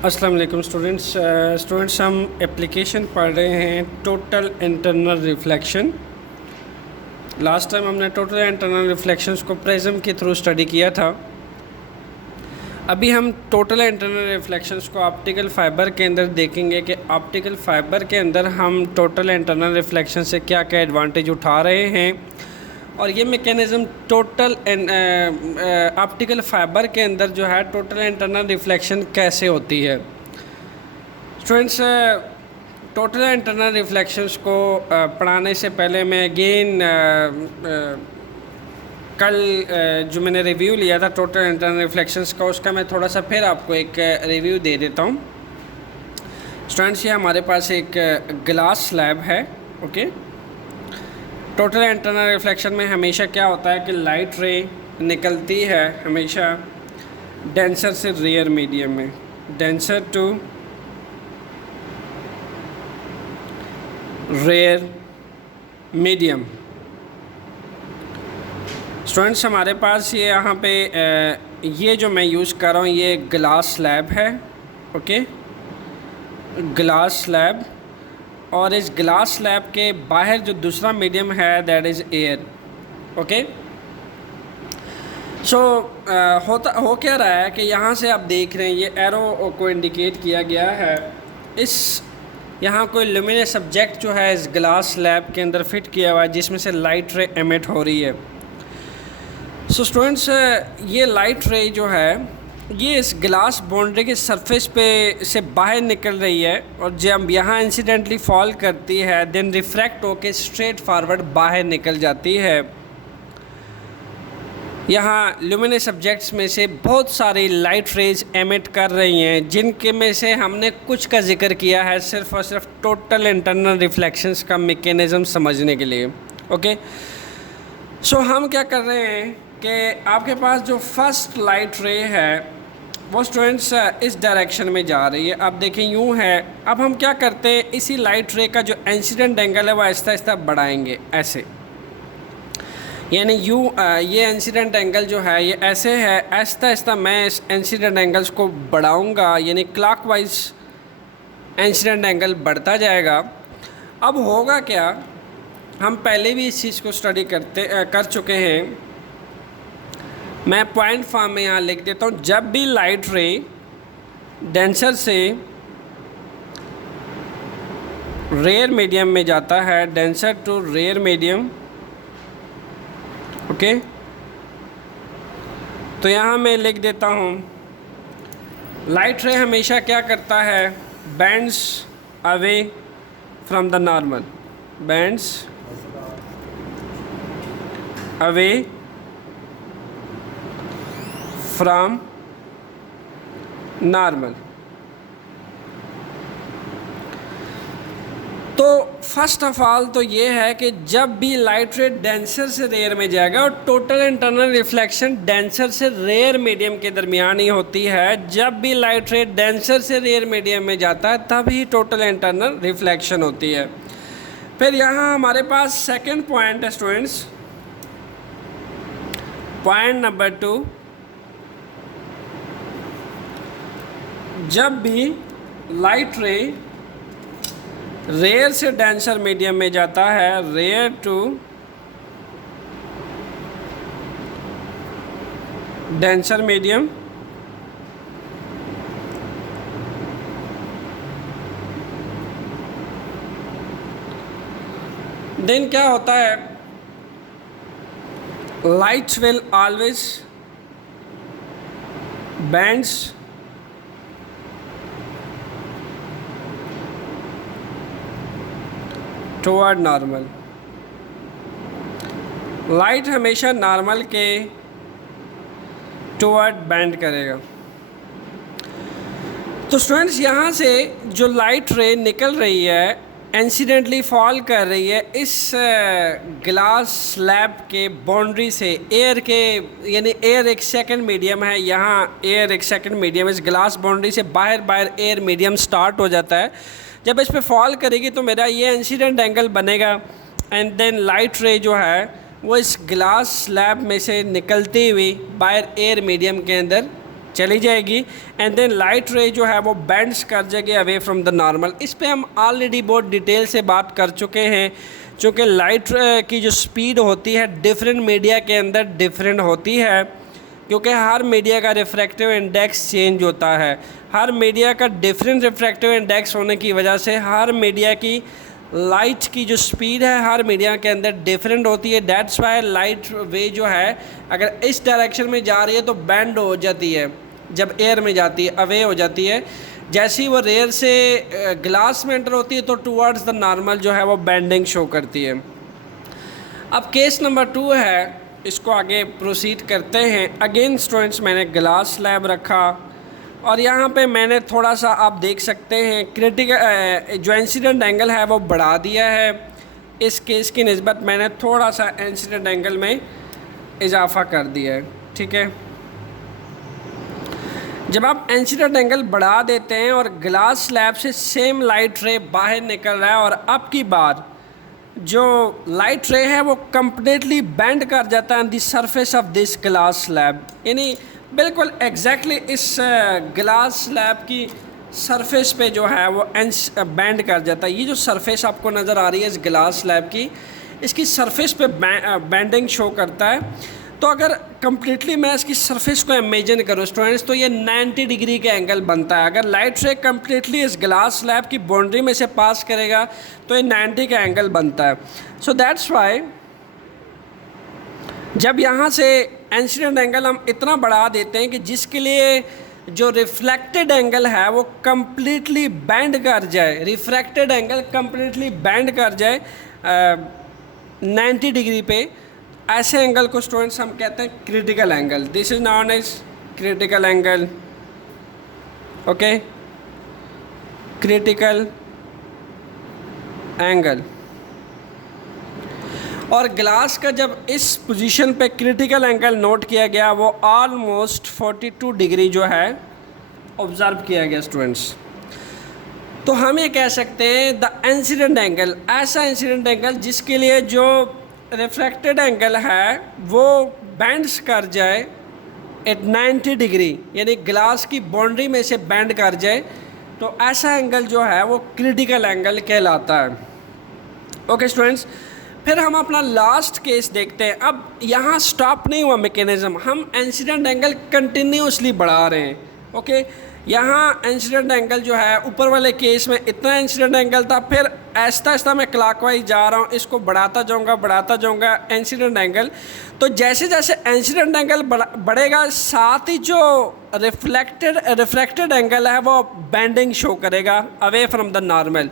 अस्सलाम वालेकुम स्टूडेंट्स हम एप्लीकेशन पढ़ रहे हैं total internal reflection. Last time हमने टोटल इंटरनल रिफ्लेक्शंस को प्रिज्म के थ्रू स्टडी किया था। अभी हम टोटल इंटरनल रिफ्लेक्शंस को ऑप्टिकल फ़ाइबर के अंदर देखेंगे कि ऑप्टिकल फ़ाइबर के अंदर हम टोटल इंटरनल रिफ्लेक्शन से क्या क्या एडवांटेज उठा रहे हैं और ये मैकेनिज़्म टोटल ऑप्टिकल फ़ाइबर के अंदर जो है टोटल इंटरनल रिफ्लेक्शन कैसे होती है। स्टूडेंट्स, टोटल इंटरनल रिफ्लेक्शंस को पढ़ाने से पहले मैं अगेन कल जो मैंने रिव्यू लिया था टोटल इंटरनल रिफ्लेक्शंस का, उसका मैं थोड़ा सा फिर आपको एक रिव्यू दे देता हूँ। स्टूडेंट्स, ये हमारे पास एक ग्लास स्लैब है। ओके, टोटल इंटरनल रिफ्लेक्शन में हमेशा क्या होता है कि लाइट रे निकलती है हमेशा डेंसर से रेयर मीडियम में, denser to rare medium. Students, हमारे पास ये यहाँ पे ये जो मैं यूज़ कर रहा हूँ ये ग्लास स्लैब है। ओके, ग्लास स्लैब, और इस ग्लास स्लैब के बाहर जो दूसरा मीडियम है दैट इज़ एयर। ओके, सो हो क्या रहा है कि यहाँ से आप देख रहे हैं ये एरो को इंडिकेट किया गया है। इस यहाँ कोई लुमिनस सब्जेक्ट जो है इस ग्लास स्लैब के अंदर फिट किया हुआ है जिसमें से लाइट रे एमिट हो रही है। सो स्टूडेंट्स, ये लाइट रे जो है ये इस ग्लास बाउंड्री के सरफेस पे से बाहर निकल रही है और जब यहाँ इंसिडेंटली फॉल करती है देन रिफ्रैक्ट होके स्ट्रेट फॉरवर्ड बाहर निकल जाती है। यहाँ लुमिनस सब्जेक्ट्स में से बहुत सारी लाइट रेज एमिट कर रही हैं जिनके में से हमने कुछ का जिक्र किया है सिर्फ और सिर्फ टोटल इंटरनल रिफ्लेक्शंस का मैकेनिज़्म समझने के लिए। ओके, सो हम क्या कर रहे हैं कि आपके पास जो फर्स्ट लाइट रे है वो स्टूडेंट्स इस डायरेक्शन में जा रही है। आप देखें यूँ है। अब हम क्या करते हैं, इसी लाइट रे का जो इंसिडेंट एंगल है वो आहिस्ता आहिस्ता बढ़ाएंगे ऐसे, यानी यूँ ये इंसिडेंट एंगल जो है ये ऐसे है, आहिस्ता आहिस्ता मैं इस इंसिडेंट एंगल्स को बढ़ाऊंगा, यानी क्लॉकवाइज इंसिडेंट एंगल बढ़ता जाएगा। अब होगा क्या, हम पहले भी इस चीज़ को स्टडी कर चुके हैं। मैं पॉइंट फॉर्म में यहाँ लिख देता हूँ। जब भी लाइट रे डेंसर से रेयर मीडियम में जाता है, denser to rare medium, okay, तो यहाँ मैं लिख देता हूँ लाइट रे हमेशा क्या करता है, bands away from the normal, bands away from normal. तो फर्स्ट ऑफ ऑल तो ये है कि जब भी लाइट रे डेंसर से रेयर में जाएगा, और टोटल इंटरनल रिफ्लेक्शन डेंसर से रेयर मीडियम के दरमियान ही होती है, जब भी लाइट रे डेंसर से रेयर मीडियम में जाता है तब ही टोटल इंटरनल रिफ्लेक्शन होती है। फिर यहाँ हमारे पास सेकंड पॉइंट है स्टूडेंट्स, पॉइंट नंबर 2, जब भी लाइट रे रेयर से डेंसर मीडियम में जाता है, rare to denser medium, then क्या होता है, light will always bands toward normal. Light हमेशा नॉर्मल के टुवर्ड बैंड करेगा। तो स्टूडेंट्स, यहाँ से जो लाइट रे निकल रही है इंसिडेंटली फॉल कर रही है इस ग्लास स्लैब के बाउंड्री से, एयर के, यानी एयर एक सेकंड मीडियम है, यहाँ एयर एक सेकंड मीडियम, इस ग्लास बाउंड्री से बाहर एयर मीडियम स्टार्ट हो जाता है। जब इस पे फॉल करेगी तो मेरा ये इंसिडेंट एंगल बनेगा एंड देन लाइट रे जो है वो इस ग्लास स्लैब में से निकलती हुई बाहर एयर मीडियम के अंदर चली जाएगी एंड देन लाइट रे जो है वो बेंड्स कर जाएगी अवे फ्रॉम द नॉर्मल। इस पे हम ऑलरेडी बहुत डिटेल से बात कर चुके हैं, चूँकि लाइट की जो स्पीड होती है डिफरेंट मीडिया के अंदर डिफरेंट होती है, क्योंकि हर मीडिया का रिफ्रैक्टिव इंडेक्स चेंज होता है। हर मीडिया का डिफरेंट रिफ्रैक्टिव इंडेक्स होने की वजह से हर मीडिया की लाइट की जो स्पीड है हर मीडिया के अंदर डिफरेंट होती है। दैट्स वाई लाइट वे जो है अगर इस डायरेक्शन में जा रही है तो बेंड हो जाती है, जब एयर में जाती है अवे हो जाती है। जैसे ही वो रेयर से ग्लास में एंटर होती है तो टूवर्ड्स द नॉर्मल जो है वो बेंडिंग शो करती है। अब केस नंबर 2 है, इसको आगे प्रोसीड करते हैं। अगेन स्टूडेंट्स मैंने ग्लास स्लैब रखा और यहाँ पे मैंने थोड़ा सा आप देख सकते हैं क्रिटिकल जो इंसिडेंट एंगल है वो बढ़ा दिया है। इस केस की निस्बत मैंने थोड़ा सा इंसिडेंट एंगल में इजाफा कर दिया है, ठीक है। जब आप इंसिडेंट एंगल बढ़ा देते हैं और ग्लास स्लैब से सेम लाइट रे बाहर निकल रहा है और अब की बार जो लाइट रे है वो कम्प्लीटली बेंड कर जाता है on the surface of this glass slab, यानी बिल्कुल एग्जैक्टली इस ग्लास स्लैब की सरफेस पे जो है वो बेंड कर जाता है। ये जो सरफेस आपको नज़र आ रही है इस ग्लास स्लैब की, इसकी सरफेस पे बेंडिंग शो करता है। तो अगर कम्प्लीटली मैं इसकी सरफेस को इमेजिन करूँ स्टूडेंट्स तो ये 90 डिग्री का एंगल बनता है। अगर लाइट रे कम्प्लीटली इस ग्लास स्लैब की बाउंड्री में से पास करेगा तो ये 90 का एंगल बनता है। सो दैट्स वाई जब यहाँ से इंसिडेंट एंगल हम इतना बढ़ा देते हैं कि जिसके लिए जो रिफ्लेक्टेड एंगल है वो कम्प्लीटली बेंड कर जाए, रिफ्रैक्टेड एंगल कम्प्लीटली बेंड कर जाए 90 डिग्री पे, ऐसे एंगल को स्टूडेंट्स हम कहते हैं critical angle. This is known as critical angle, okay, critical angle. और ग्लास का जब इस पोजीशन पे क्रिटिकल एंगल नोट किया गया वो ऑलमोस्ट 42 डिग्री जो है ऑब्ज़र्व किया गया स्टूडेंट्स। तो हम ये कह सकते हैं द इंसिडेंट एंगल, ऐसा इंसिडेंट एंगल जिसके लिए जो रिफ्रैक्टेड एंगल है वो बेंड्स कर जाए एट 90 डिग्री, यानी ग्लास की बाउंड्री में से बेंड कर जाए, तो ऐसा एंगल जो है वो क्रिटिकल एंगल कहलाता है। ओके स्टूडेंट्स, फिर हम अपना लास्ट केस देखते हैं। अब यहाँ स्टॉप नहीं हुआ मैकेनिज़्म, हम इंसिडेंट एंगल कंटिन्यूसली बढ़ा रहे हैं। ओके, यहाँ इंसिडेंट एंगल जो है ऊपर वाले केस में इतना इंसिडेंट एंगल था, फिर आहिस्ता आहिस्ता मैं क्लॉकवाइज जा रहा हूँ, इसको बढ़ाता जाऊँगा इंसिडेंट एंगल। तो जैसे जैसे इंसिडेंट एंगल बढ़ेगा साथ ही जो रिफ्लेक्टेड एंगल है वो बेंडिंग शो करेगा away from the normal.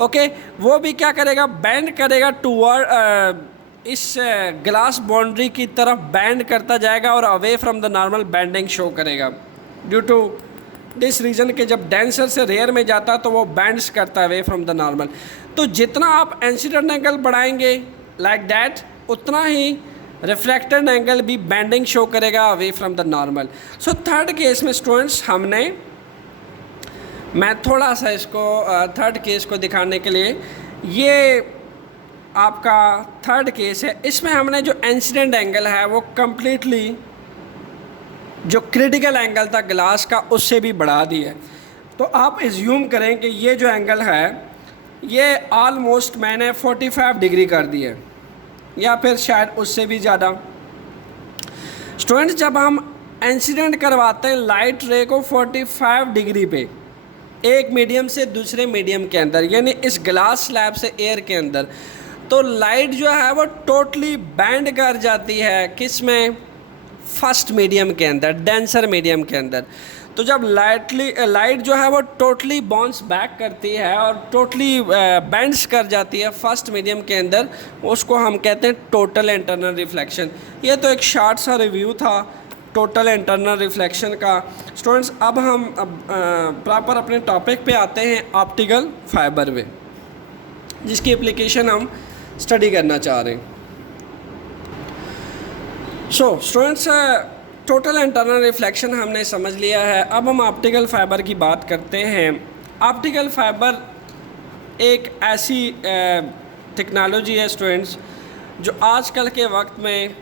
Okay, वो भी क्या करेगा, बेंड करेगा टूवर्ड इस ग्लास बाउंड्री की तरफ बेंड करता जाएगा और away from the normal bending show करेगा। ड्यू टू दिस रीज़न कि जब डेंसर से रेयर में जाता है तो वो बेंड्स करता है अवे फ्रॉम द नॉर्मल। तो जितना आप इंसिडेंट एंगल बढ़ाएंगे लाइक दैट उतना ही रिफ्लेक्टेड एंगल भी बेंडिंग शो करेगा away from the normal. So third case में स्टूडेंट्स मैं थोड़ा सा इसको थर्ड केस को दिखाने के लिए, ये आपका थर्ड केस है, इसमें हमने जो इंसिडेंट एंगल है वो कम्प्लीटली जो क्रिटिकल एंगल था ग्लास का उससे भी बढ़ा दिया है। तो आप एज्यूम करें कि ये जो एंगल है ये ऑलमोस्ट मैंने 45 डिग्री कर दिया या फिर शायद उससे भी ज़्यादा। स्टूडेंट्स, जब हम इंसिडेंट करवाते हैं लाइट रे को 45 डिग्री पे एक मीडियम से दूसरे मीडियम के अंदर, यानी इस ग्लास स्लैब से एयर के अंदर, तो लाइट जो है वो टोटली बेंड कर जाती है किस में, फर्स्ट मीडियम के अंदर, डेंसर मीडियम के अंदर। तो जब लाइट जो है वो टोटली बाउंस बैक करती है और टोटली बेंड्स कर जाती है फर्स्ट मीडियम के अंदर, उसको हम कहते हैं टोटल इंटरनल रिफ्लेक्शन। ये तो एक शॉर्ट सा रिव्यू था टोटल इंटरनल रिफ्लेक्शन का। स्टूडेंट्स, अब हम प्रॉपर अपने टॉपिक पे आते हैं ऑप्टिकल फाइबर वे, जिसकी एप्लीकेशन हम स्टडी करना चाह रहे हैं। So students, total internal reflection हमने समझ लिया है। अब हम ऑप्टिकल फाइबर की बात करते हैं। ऑप्टिकल फाइबर एक ऐसी टेक्नोलॉजी है स्टूडेंट्स जो आजकल के वक्त में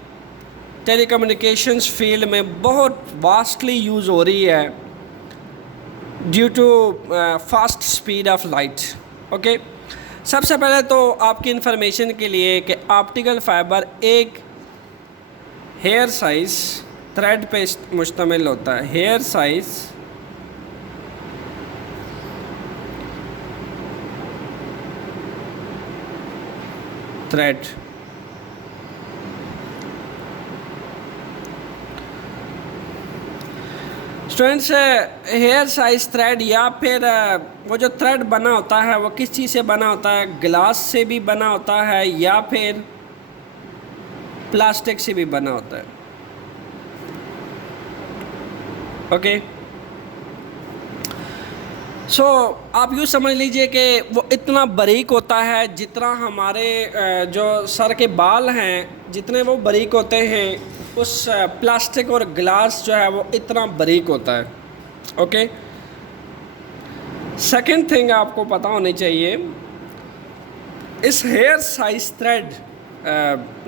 टेलीकम्युनिकेशंस फील्ड में बहुत वास्टली यूज़ हो रही है due to fast speed of light. Okay, सबसे पहले तो आपकी इन्फॉर्मेशन के लिए कि ऑप्टिकल फाइबर एक हेयर साइज थ्रेड पे मुश्तमिल होता है। Hair size thread students, hair size thread या फिर वो जो थ्रेड बना होता है वो किस चीज़ से बना होता है? ग्लास से भी बना होता है या फिर प्लास्टिक से भी बना होता है। ओके, सो आप यूँ समझ लीजिए कि वो इतना बारीक होता है जितना हमारे जो सर के बाल हैं जितने वो बारीक होते हैं, उस प्लास्टिक और ग्लास जो है वो इतना बारीक होता है। ओके, सेकंड थिंग आपको पता होनी चाहिए, इस हेयर साइज थ्रेड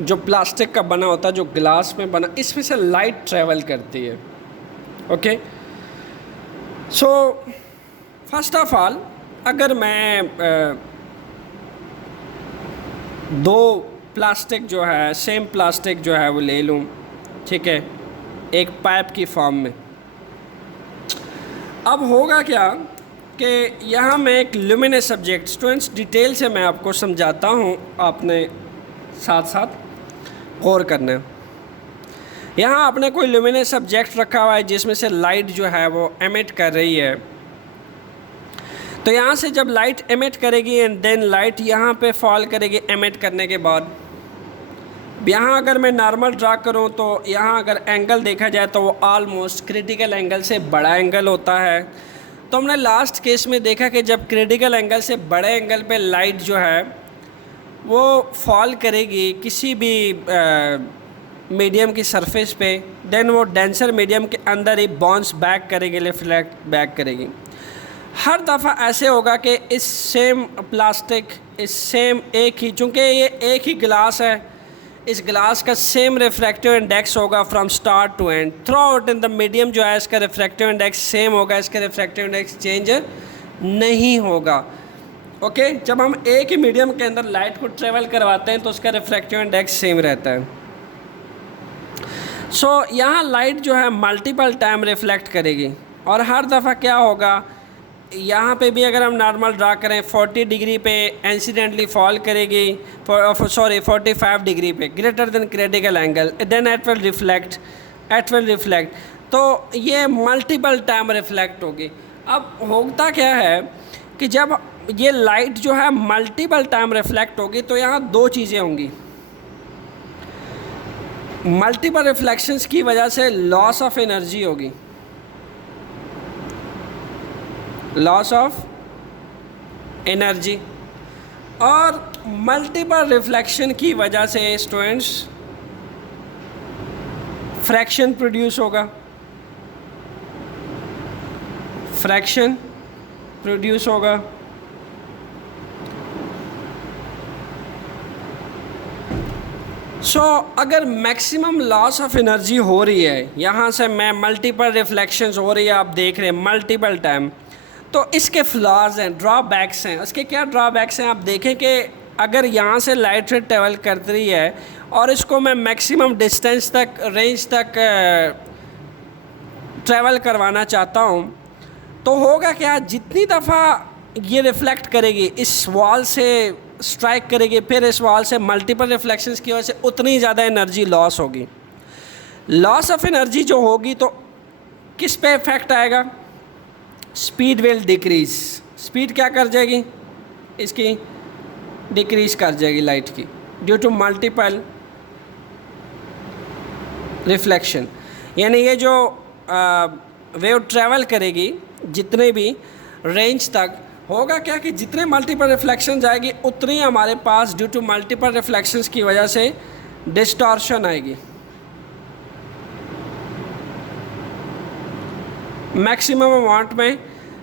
जो प्लास्टिक का बना होता है, जो ग्लास में बना, इसमें से लाइट ट्रेवल करती है। Okay, so first of all अगर मैं दो प्लास्टिक जो है, सेम प्लास्टिक जो है वो ले लूँ, ठीक है, एक पाइप की फॉर्म में, अब होगा क्या कि यहाँ मैं एक ल्यूमिनस सब्जेक्ट, स्टूडेंट्स डिटेल से मैं आपको समझाता हूँ, आपने साथ साथ गौर करना है। यहाँ आपने कोई ल्यूमिनस सब्जेक्ट रखा हुआ है जिसमें से लाइट जो है वो एमिट कर रही है। तो यहाँ से जब लाइट एमिट करेगी एंड देन लाइट यहाँ पे फॉल करेगी एमिट करने के बाद, यहाँ अगर मैं नॉर्मल ड्रा करूँ तो यहाँ अगर एंगल देखा जाए तो वो ऑलमोस्ट क्रिटिकल एंगल से बड़ा एंगल होता है। तो हमने लास्ट केस में देखा कि जब क्रिटिकल एंगल से बड़े एंगल पे लाइट जो है वो फॉल करेगी किसी भी मीडियम की सरफेस पे, देन वो डेंसर मीडियम के अंदर ही बाउंस बैक करेगी, रिफ्लेक्ट बैक करेगी। हर दफ़ा ऐसे होगा कि इस सेम प्लास्टिक, इस सेम एक ही, चूँकि ये एक ही ग्लास है, इस ग्लास का सेम रिफ्रैक्टिव इंडेक्स होगा from start to end, throughout in the medium जो है इसका रिफ्रैक्टिव इंडेक्स सेम होगा, इसका रिफ्रैक्टिव इंडेक्स चेंज नहीं होगा। ओके, जब हम एक ही मीडियम के अंदर लाइट को ट्रेवल करवाते हैं तो उसका रिफ्रैक्टिव इंडेक्स सेम रहता है। सो यहाँ लाइट जो है मल्टीपल टाइम रिफ्लेक्ट करेगी और हर दफ़ा क्या होगा, यहाँ पे भी अगर हम नॉर्मल ड्रा करें 40 डिग्री पे इंसिडेंटली फॉल करेगी, सॉरी 45 डिग्री पे, greater than critical angle, then it will reflect, तो ये मल्टीपल टाइम रिफ्लेक्ट होगी। अब होता क्या है कि जब ये लाइट जो है मल्टीपल टाइम रिफ्लेक्ट होगी तो यहाँ दो चीज़ें होंगी। मल्टीपल रिफ्लेक्शंस की वजह से लॉस ऑफ एनर्जी होगी, लॉस ऑफ एनर्जी, और मल्टीपल रिफ्लेक्शन की वजह से स्टूडेंट्स फ्रैक्शन प्रोड्यूस होगा, फ्रैक्शन प्रोड्यूस होगा। अगर मैक्सिमम लॉस ऑफ एनर्जी हो रही है, यहाँ से मैं मल्टीपल रिफ्लेक्शंस हो रही है, आप देख रहे हैं मल्टीपल टाइम, तो इसके फ्लॉज हैं, ड्रॉबैक्स हैं। उसके क्या ड्रॉबैक्स हैं आप देखें कि अगर यहाँ से लाइट रे ट्रेवल कर रही है और इसको मैं मैक्सिमम डिस्टेंस तक, रेंज तक ट्रैवल करवाना चाहता हूँ, तो होगा क्या, जितनी दफ़ा ये रिफ़्लेक्ट करेगी, इस वॉल से स्ट्राइक करेगी, फिर इस वॉल से मल्टीपल रिफ्लेक्शंस की वजह से उतनी ज़्यादा एनर्जी लॉस होगी। लॉस ऑफ एनर्जी जो होगी तो किस पे इफ़ेक्ट आएगा, स्पीड विल डिक्रीज़, स्पीड क्या कर जाएगी, इसकी डिक्रीज़ कर जाएगी लाइट की, ड्यू टू मल्टीपल रिफ्लेक्शन। यानी ये जो वेव ट्रैवल करेगी जितने भी रेंज तक, होगा क्या कि जितने मल्टीपल रिफ्लेक्शन आएगी उतनी हमारे पास ड्यू टू मल्टीपल रिफ्लेक्शंस की वजह से डिस्टॉर्शन आएगी, मैक्सिमम अमाउंट में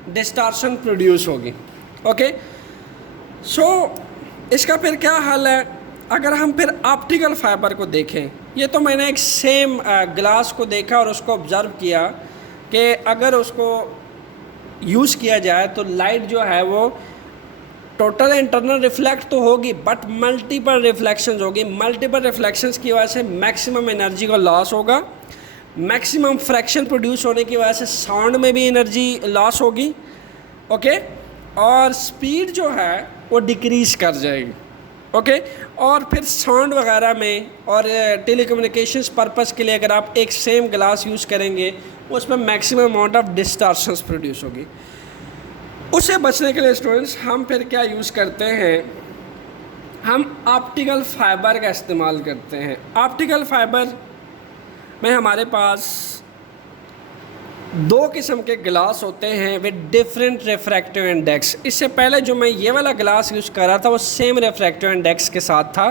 डिस्टॉर्शन प्रोड्यूस होगी। ओके, सो इसका फिर क्या हल है, अगर हम फिर ऑप्टिकल फाइबर को देखें, ये तो मैंने एक सेम ग्लास को देखा और उसको ऑब्ज़र्व किया कि अगर उसको यूज़ किया जाए तो लाइट जो है वो टोटल इंटरनल रिफ्लेक्ट तो होगी बट मल्टीपल रिफ्लेक्शंस होगी। मल्टीपल रिफ्लेक्शंस की वजह से मैक्सिमम एनर्जी का लॉस होगा, मैक्सिमम फ्रैक्शन प्रोड्यूस होने की वजह से साउंड में भी एनर्जी लॉस होगी, ओके, और स्पीड जो है वो डिक्रीज़ कर जाएगी, ओके। और फिर साउंड वगैरह में और टेलीकम्युनिकेशंस पर्पस के लिए अगर आप एक सेम ग्लास यूज़ करेंगे उसमें maximum amount of distortions produce होगी। उससे बचने के लिए स्टूडेंट्स हम फिर क्या यूज़ करते हैं, हम ऑप्टिकल फाइबर का इस्तेमाल करते हैं। ऑप्टिकल फाइबर में हमारे पास दो किस्म के ग्लास होते हैं विद डिफरेंट रिफ्रैक्टिव इंडेक्स। इससे पहले जो मैं ये वाला ग्लास यूज़ कर रहा था वो सेम रिफ्रैक्टिव इंडेक्स के साथ था,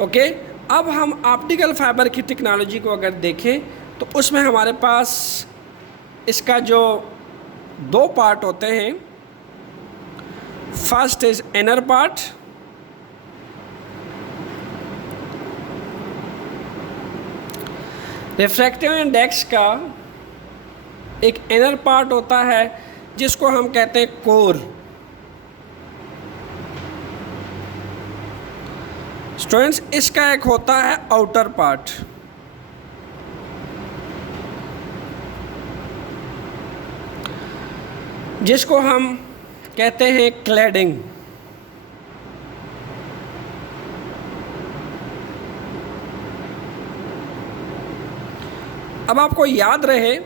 ओके। अब हम ऑप्टिकल फाइबर की टेक्नोलॉजी को अगर देखें तो उसमें हमारे पास इसका जो दो पार्ट होते हैं, first is inner part, refractive index का एक इनर पार्ट होता है जिसको हम कहते हैं कोर। स्टूडेंट्स इसका एक होता है आउटर पार्ट। जिसको हम कहते हैं क्लैडिंग। अब आपको याद रहे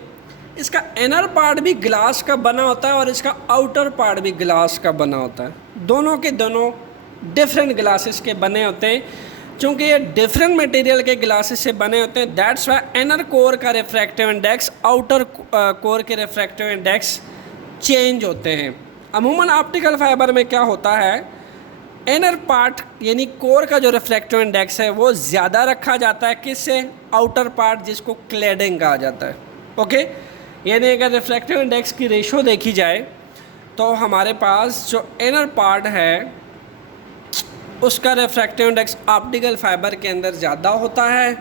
इसका इनर पार्ट भी ग्लास का बना होता है और इसका आउटर पार्ट भी ग्लास का बना होता है। दोनों के दोनों डिफरेंट ग्लासेस के बने होते हैं। चूँकि ये डिफरेंट मटेरियल के ग्लासेस से बने होते हैं, दैट्स वाई इनर कोर का रिफ्रैक्टिव इंडेक्स आउटर कोर के रिफ्रैक्टिव इंडेक्स चेंज होते हैं। अमूमन ऑप्टिकल फाइबर में क्या होता है, इनर पार्ट यानी कोर का जो रिफ्रैक्टिव इंडेक्स है वो ज़्यादा रखा जाता है, किससे, आउटर पार्ट जिसको क्लैडिंग कहा जाता है, ओके। यानी अगर रिफ्रैक्टिव इंडेक्स की रेशो देखी जाए तो हमारे पास जो इनर पार्ट है उसका रिफ्रैक्टिव इंडेक्स ऑप्टिकल फाइबर के अंदर ज़्यादा होता है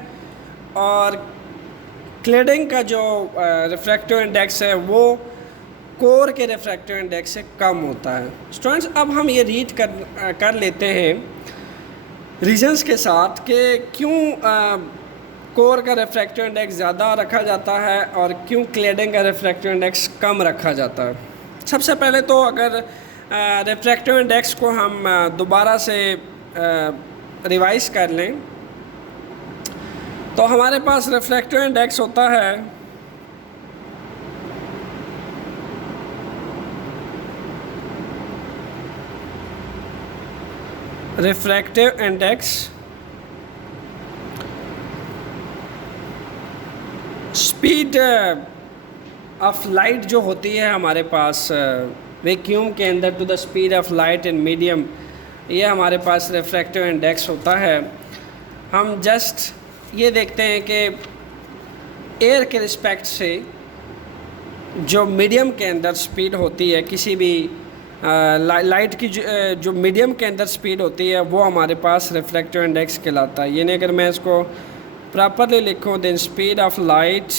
और क्लैडिंग का जो रिफ्रैक्टिव इंडेक्स है वो कोर के रिफ्रैक्टिव इंडेक्स से कम होता है। स्टूडेंट्स अब हम ये रीड कर लेते हैं रीजंस के साथ कि क्यों कोर का रिफ्रैक्टिव इंडेक्स ज़्यादा रखा जाता है और क्यों क्लैडिंग का रिफ्रैक्टिव इंडेक्स कम रखा जाता है। सबसे पहले तो अगर रिफ्रैक्टिव इंडेक्स को हम दोबारा से रिवाइज कर लें तो हमारे पास रिफ्रैक्टिव इंडेक्स होता है refractive index speed of light जो होती है हमारे पास वैक्यूम के अंदर to the speed of light in medium, ये हमारे पास रिफ्रैक्टिव इंडेक्स होता है। हम जस्ट ये देखते हैं कि एयर के रिस्पेक्ट से जो मीडियम के अंदर स्पीड होती है किसी भी लाइट की जो मीडियम के अंदर स्पीड होती है वो हमारे पास रिफ्रैक्टिव इंडेक्स कहलाता है। यानी अगर मैं इसको प्रॉपरली लिखूँ, then speed of light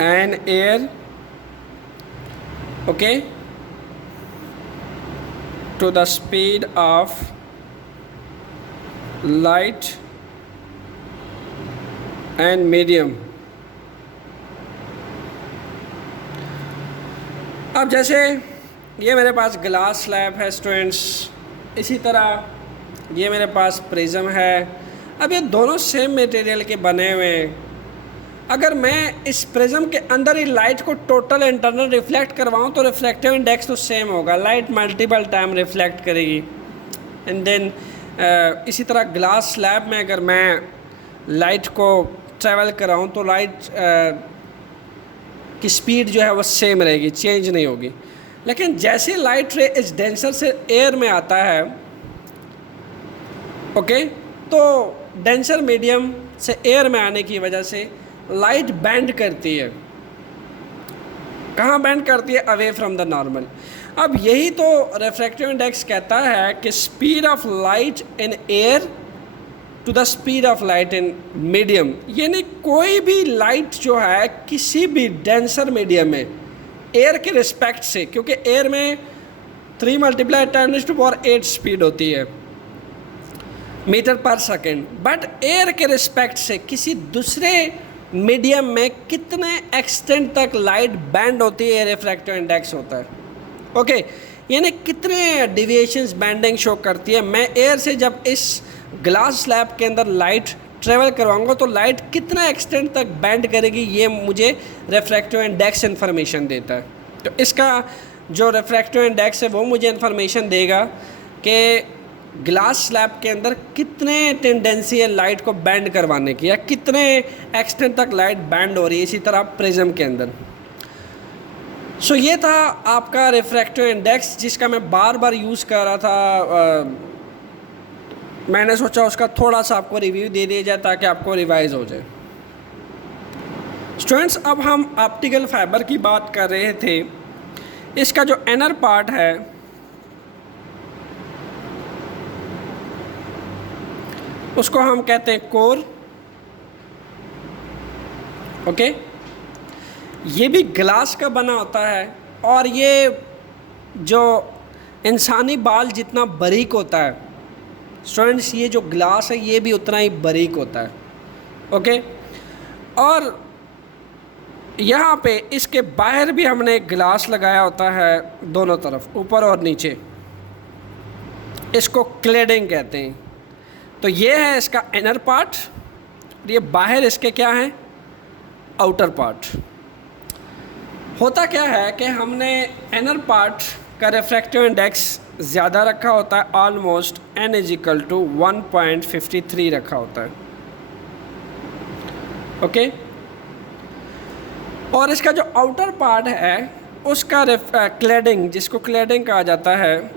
and air, okay, to the speed of light and medium. अब जैसे ये मेरे पास ग्लास स्लैब है स्टूडेंट्स, इसी तरह ये मेरे पास प्रिज्म है। अब ये दोनों सेम मटेरियल के बने हुए हैं। अगर मैं इस प्रिज्म के अंदर ही लाइट को टोटल इंटरनल रिफ्लेक्ट करवाऊँ तो रिफ्लेक्टिव इंडेक्स तो सेम होगा, लाइट मल्टीपल टाइम रिफ्लेक्ट करेगी। एंड देन इसी तरह ग्लास स्लैब में अगर मैं लाइट को ट्रैवल कराऊँ तो लाइट की स्पीड जो है वो सेम रहेगी, चेंज नहीं होगी। लेकिन जैसे लाइट रे इस डेंसर से एयर में आता है, ओके, तो डेंसर मीडियम से एयर में आने की वजह से लाइट बैंड करती है। कहाँ बैंड करती है? Away from the normal. अब यही तो रिफ्रैक्टिव इंडेक्स कहता है कि speed of light in air to the speed of light in medium, यानी कोई भी लाइट जो है किसी भी डेंसर मीडियम में एयर के रिस्पेक्ट से, क्योंकि एयर में 3 × 10⁸ स्पीड होती है मीटर पर सेकेंड, बट एयर के रिस्पेक्ट से किसी दूसरे मीडियम में कितने एक्सटेंट तक लाइट बैंड होती है, रिफ्रैक्टिव इंडेक्स होता है। ओके, यानी कितने डिविएशंस बैंडिंग शो करती है। मैं एयर से जब इस ग्लास स्लैब के अंदर लाइट ट्रेवल करवाऊंगा तो लाइट कितना एक्सटेंट तक बैंड करेगी, ये मुझे रिफ्रैक्टिव इंडेक्स इन्फॉर्मेशन देता है। तो इसका जो रिफ्रैक्टिव इंडेक्स है वो मुझे इन्फॉर्मेशन देगा कि ग्लास स्लैब के अंदर कितने टेंडेंसी है लाइट को बैंड करवाने की, या कितने एक्सटेंट तक लाइट बैंड हो रही है। इसी तरह प्रिज्म के अंदर। सो ये था आपका रिफ्रैक्टिव इंडेक्स जिसका मैं बार बार यूज़ कर रहा था। मैंने सोचा उसका थोड़ा सा आपको रिव्यू दे दिया जाए ताकि आपको रिवाइज हो जाए। स्टूडेंट्स, अब हम ऑप्टिकल फाइबर की बात कर रहे थे। इसका जो इनर पार्ट है उसको हम कहते हैं कोर। ओके, ये भी ग्लास का बना होता है और ये जो इंसानी बाल जितना बारीक होता है स्टूडेंट्स, ये जो ग्लास है ये भी उतना ही बारीक होता है। ओके, और यहाँ पे इसके बाहर भी हमने एक ग्लास लगाया होता है दोनों तरफ, ऊपर और नीचे। इसको क्लेडिंग कहते हैं। तो ये है इसका इनर पार्ट, ये बाहर इसके क्या है, आउटर पार्ट। होता क्या है कि हमने इनर पार्ट का रिफ्रैक्टिव इंडेक्स ज़्यादा रखा होता है, ऑलमोस्ट n = 1.53 रखा होता है। ओके, और इसका जो आउटर पार्ट है उसका क्लेडिंग, जिसको क्लेडिंग कहा जाता है,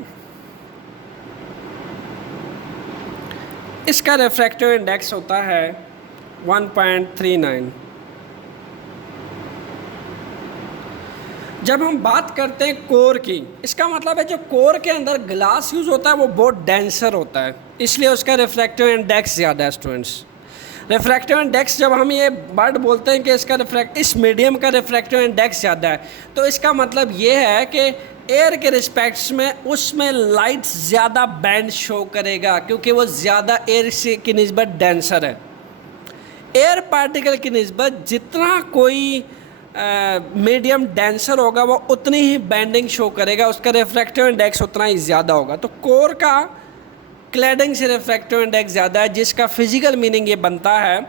इसका रिफ्रैक्टिव इंडेक्स होता है 1.39। जब हम बात करते हैं कोर की, इसका मतलब है जो कोर के अंदर ग्लास यूज़ होता है वो बहुत डेंसर होता है, इसलिए उसका रिफ्रैक्टिव इंडेक्स ज़्यादा है। स्टूडेंट्स, रिफ्रैक्टिव इंडेक्स जब हम ये वर्ड बोलते हैं कि इसका इस मीडियम का रिफ्रैक्टिव इंडेक्स ज़्यादा है, तो इसका मतलब ये है कि एयर के रिस्पेक्ट्स में उसमें लाइट ज़्यादा बैंड शो करेगा, क्योंकि वो ज़्यादा एयर से की निस्बत डेंसर है। एयर पार्टिकल की निस्बत जितना कोई मीडियम डेंसर होगा वो उतनी ही बैंडिंग शो करेगा, उसका रिफ्रैक्टिव इंडेक्स उतना ही ज़्यादा होगा। तो कोर का क्लेडिंग से रिफ्रैक्टिव इंडेक्स ज़्यादा है, जिसका फिजिकल मीनिंग ये बनता है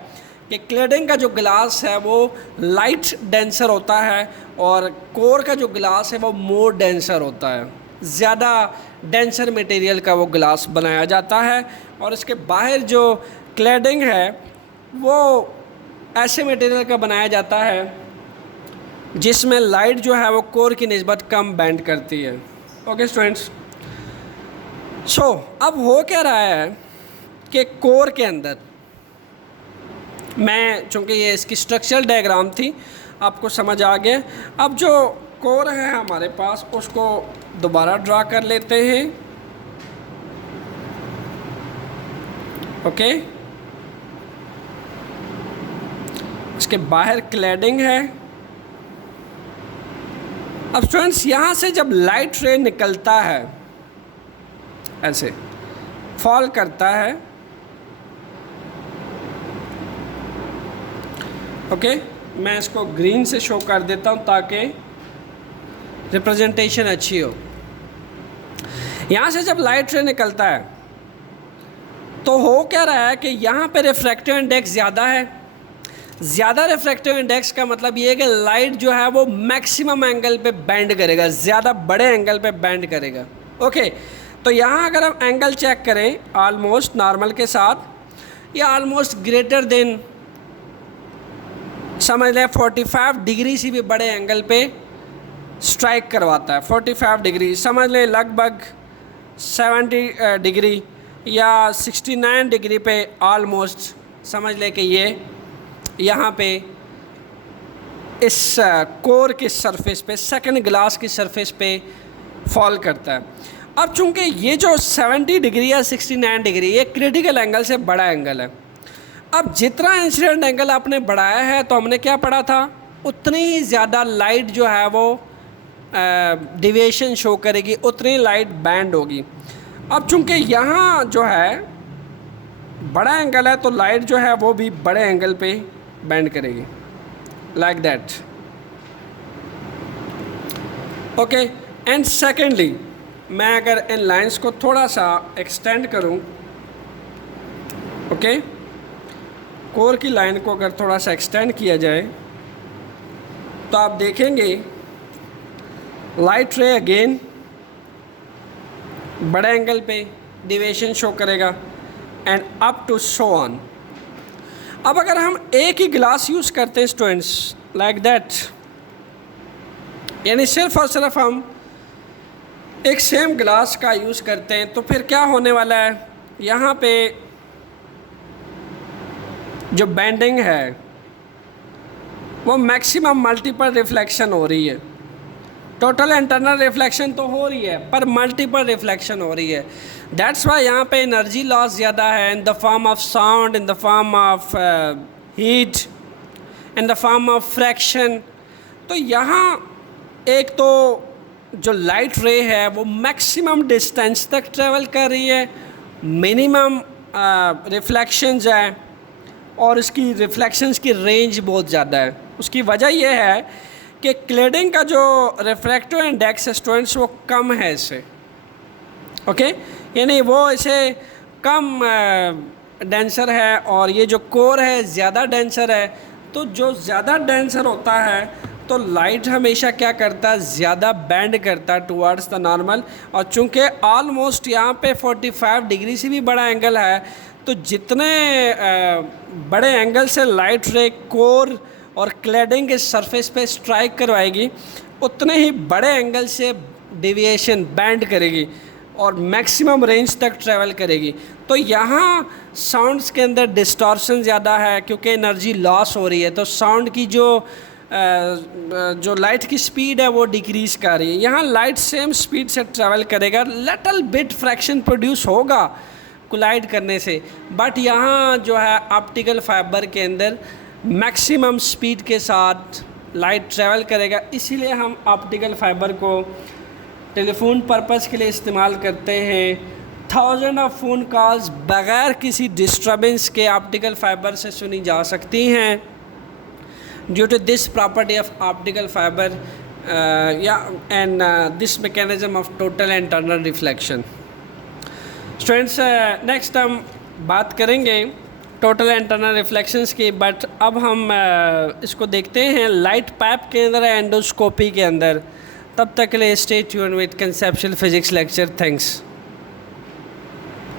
कि क्लेडिंग का जो ग्लास है वो लाइट डेंसर होता है और कोर का जो ग्लास है वो मोर डेंसर होता है। ज़्यादा डेंसर मटेरियल का वो ग्लास बनाया जाता है और इसके बाहर जो क्लेडिंग है वो ऐसे मटेरियल का बनाया जाता है जिसमें लाइट जो है वो कोर की निस्बत कम बैंड करती है। ओके स्टूडेंट्स, सो अब हो क्या रहा है कि कोर के अंदर, मैं चूँकि ये इसकी स्ट्रक्चरल डायग्राम थी आपको समझ आ गया। अब जो कोर है हमारे पास उसको दोबारा ड्रा कर लेते हैं। ओके, इसके बाहर क्लैडिंग है। अब स्टूडेंट्स, यहाँ से जब लाइट रे निकलता है ऐसे फॉल करता है, ओके, मैं इसको ग्रीन से शो कर देता हूँ ताकि रिप्रेजेंटेशन अच्छी हो। यहाँ से जब लाइट रे निकलता है तो हो क्या रहा है कि यहाँ पे रिफ्रैक्टिव इंडेक्स ज़्यादा है। ज़्यादा रिफ्रैक्टिव इंडेक्स का मतलब ये है कि लाइट जो है वो मैक्सिमम एंगल पे बैंड करेगा, ज़्यादा बड़े एंगल पे बैंड करेगा। ओके, तो यहाँ अगर हम एंगल चेक करें ऑलमोस्ट नॉर्मल के साथ, या ऑलमोस्ट ग्रेटर देन, समझ लें 45 डिग्री से भी बड़े एंगल पे स्ट्राइक करवाता है। 45 डिग्री समझ लें, लगभग 70 डिग्री या 69 डिग्री पे ऑलमोस्ट समझ लें कि ये यहाँ पे इस कोर की सरफेस पे, सेकंड ग्लास की सरफेस पे फॉल करता है। अब चूंकि ये जो 70 डिग्री या 69 डिग्री ये क्रिटिकल एंगल से बड़ा एंगल है। अब जितना इंसिडेंट एंगल आपने बढ़ाया है तो हमने क्या पढ़ा था, उतनी ही ज़्यादा लाइट जो है वो डिविएशन शो करेगी, उतनी लाइट बैंड होगी। अब चूंकि यहाँ जो है बड़ा एंगल है तो लाइट जो है वो भी बड़े एंगल पे बैंड करेगी, like that. Okay, and secondly मैं अगर इन लाइंस को थोड़ा सा एक्सटेंड करूं, ओके, कोर की लाइन को अगर थोड़ा सा एक्सटेंड किया जाए तो आप देखेंगे लाइट रे अगेन बड़े एंगल पे डिविएशन शो करेगा and up to so on. अब अगर हम एक ही ग्लास यूज़ करते हैं स्टूडेंट्स, लाइक दैट, यानी सिर्फ और सिर्फ हम एक सेम ग्लास का यूज़ करते हैं, तो फिर क्या होने वाला है, यहाँ पे जो बेंडिंग है वो मैक्सिमम मल्टीपल रिफ्लेक्शन हो रही है। टोटल इंटरनल रिफ्लेक्शन तो हो रही है पर मल्टीपल रिफ्लेक्शन हो रही है। दैट्स वाई यहाँ पे एनर्जी लॉस ज़्यादा है, in the form of sound, in the form of heat, in the form of fraction. तो यहाँ एक तो जो लाइट रे है वो मैक्सिमम डिस्टेंस तक ट्रेवल कर रही है, मिनिमम रिफ्लेक्शंस है और इसकी रिफ्लेक्शंस की रेंज बहुत ज़्यादा है। उसकी वजह यह है कि क्लेडिंग का जो रिफ्रैक्टिव इंडेक्स है स्टूडेंट्स वो कम है इससे, ओके, यानी वो इसे कम डेंसर है और ये जो कोर है ज़्यादा डेंसर है। तो जो ज़्यादा डेंसर होता है तो लाइट हमेशा क्या करता है, ज़्यादा बैंड करता है टुवर्ड्स द नॉर्मल। और चूँकि ऑलमोस्ट यहाँ पे 45 डिग्री से भी बड़ा एंगल है तो जितने बड़े एंगल से लाइट रे कोर और क्लैडिंग के सरफेस पे स्ट्राइक करवाएगी उतने ही बड़े एंगल से डेविएशन बैंड करेगी और मैक्सिमम रेंज तक ट्रैवल करेगी। तो यहाँ साउंड्स के अंदर डिस्टॉर्शन ज़्यादा है क्योंकि एनर्जी लॉस हो रही है, तो साउंड की जो लाइट की स्पीड है वो डिक्रीज़ कर रही है। यहाँ लाइट सेम स्पीड से ट्रैवल करेगा, लिटिल बिट फ्रैक्शन प्रोड्यूस होगा कोलाइड करने से, बट यहाँ जो है ऑप्टिकल फाइबर के अंदर मैक्सिमम स्पीड के साथ लाइट ट्रैवल करेगा। इसीलिए हम ऑप्टिकल फाइबर को टेलीफोन पर्पस के लिए इस्तेमाल करते हैं। 1000 ऑफ फ़ोन कॉल्स बग़ैर किसी डिस्टर्बेंस के ऑप्टिकल फाइबर से सुनी जा सकती हैं due to this property of optical fibre and this mechanism of total internal reflection. Students, next हम बात करेंगे टोटल इंटरनल रिफ्लेक्शंस की, बट अब हम इसको देखते हैं लाइट पाइप के अंदर, एंडोस्कोपी के अंदर। तब तक के लिए stay tuned with conceptual physics lecture. Thanks.